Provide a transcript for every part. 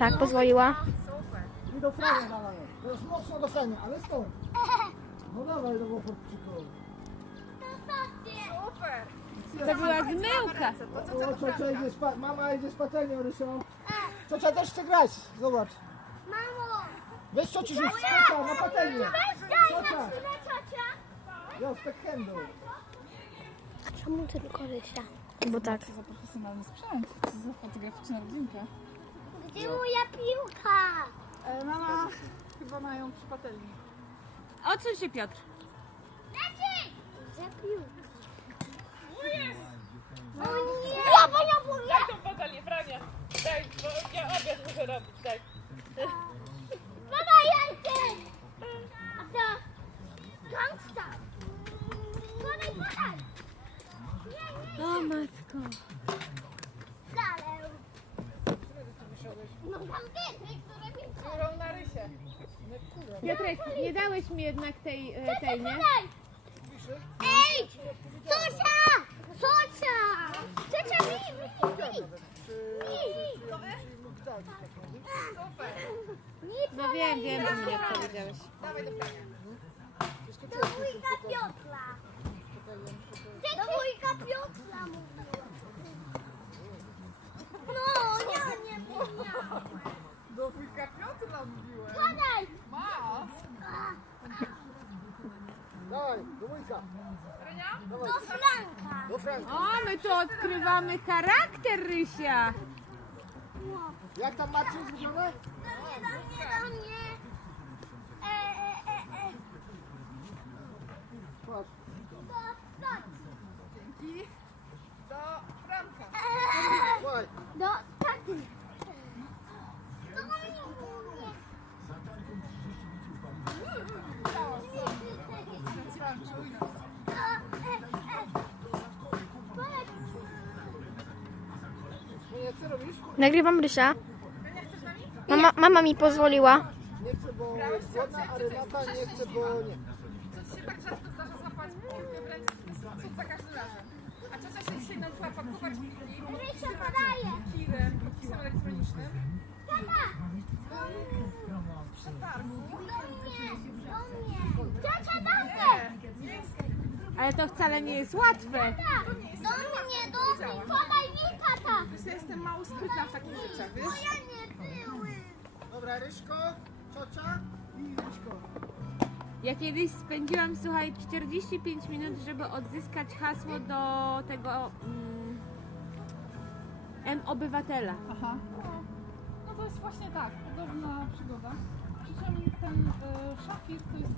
tak pozwoliła. I do frenu dawaj. To już mocno do ale stąd. No dawaj do wofortczyku. To była gmyłka. Mama idzie z patelnią, Rysią. Ciocia też chce grać. Zobacz. Mamo. Weź co ci rzuć. Ciocia, tak? na patelnię. Weź daj na no, chwilę, no, ciocia. No. Ja w Czemu ty no, no. tylko Rysia? Tak? Bo tak. To za profesjonalny sprzęt. To za fotograficzna rodzinka. Gdzie moja piłka? mama Uch. chyba ma ją przy patelni. O co się Piotr? Leci! Za piłka. O, o jest! O nie! Ja bo ja mówię! Daj tą patelnię, Frania! Daj, bo ja obiad muszę robić, daj. Mama, ja chcę! A to... Gangsta! Mama, nie, nie! matko! Piotrek, nie dałeś mi jednak tej, tej Czecj, nie? Tutaj. Ej! Sosia! Sosia! Sosia, mi, mi, mi! No wiem, wiem, mi, jak powiedziałeś. Dawaj do To mój na piotra. Do Franka. Do Franka. O, no, my tu odkrywamy charakter Rysia. Jak tam Marcin zrobione? Do mnie, mnie, do mnie. E, e, e, e. Do Franka. Dzięki. Do Franka. Do Franka. Nagrywam Rysia. M mama, mi pozwoliła. Nie chcę, bo się, się nie chcę, bo nie. Rysia podaje! Kiwem, podpisem elektronicznym. Tata! Przed farmą. Nie! Ale to wcale nie jest łatwe. Do, do, do, do mnie, do mnie, podaj mi, tata. Wiesz, ja jestem mało skryta w takim rzeczach, wiesz? ja nie były. Dobra, Ryszko, ciocia i Ryszko. Ja kiedyś spędziłam, słuchaj, 45 minut, żeby odzyskać hasło do tego M-Obywatela. Um, Aha to jest właśnie tak, podobna przygoda. Przecież ten e, szafir to jest.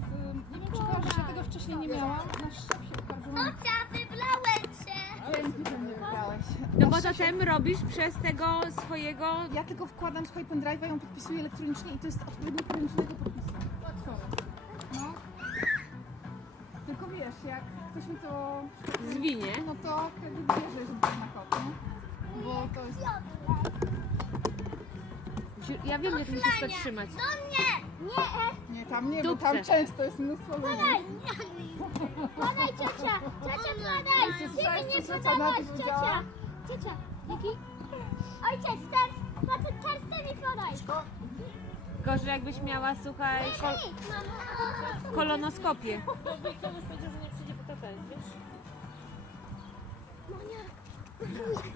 E, nie wiem, o, czy kojarzy się tak, ja tego wcześniej tak, nie miałam. Nasz szef się odparł. Ocia, wyblałem się! No, no bo to zatem się... robisz przez tego swojego. Ja tego wkładam swój pendrive, ją podpisuję elektronicznie i to jest odpowiednio elektronicznego podpisu. Łatwo. No. Tylko wiesz, jak ktoś mi to zwinie, no to wtedy bierzesz na kopię. Bo to jest. Ja wiem, Kuchlanie. jak to trzymać. Do mnie! Nie! Nie, tam nie, Dupce. bo tam często jest mnóstwo ludzi. Podaj! ciocia! Ciocia, podaj! Ty mi nie podałaś, ciocia! Ciocia, jaki? Ojciec, teraz facet czerstwy mi podaj! Tylko, że jakbyś miała, słuchaj, kol kolonoskopię. Bo wiesz, że nie przyjdzie po wiesz? Monia!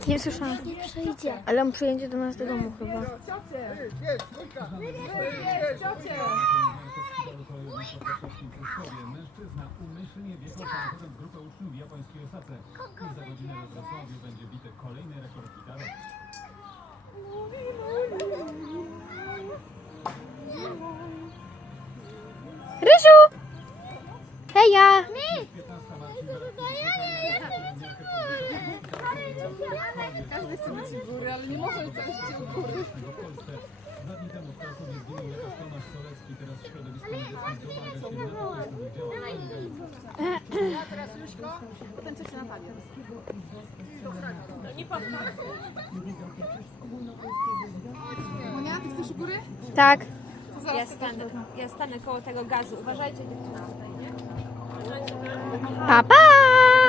Nie słyszałam. Nie przejdzie. Ale on przyjedzie do nas do domu chyba. Mężczyzna umyślnie wjechał samochodem grupę uczniów w japońskiej osadze. Kogo za godzinę w Wrocławiu będzie bity kolejny rekord gitary. Ryżu! chcę być u góry, ale nie może zejść u góry. Dwa dni temu w Krakowie zginął lekarz Tomasz Solecki, teraz w środowisku Ale właśnie jest nie było. Dawaj, nie Ja teraz Juśko, potem coś na panie. Nie patrz. Monia, ty chcesz u góry? Tak. Ja stanę, ja stanę koło tego gazu. Uważajcie, nie? Pa, pa!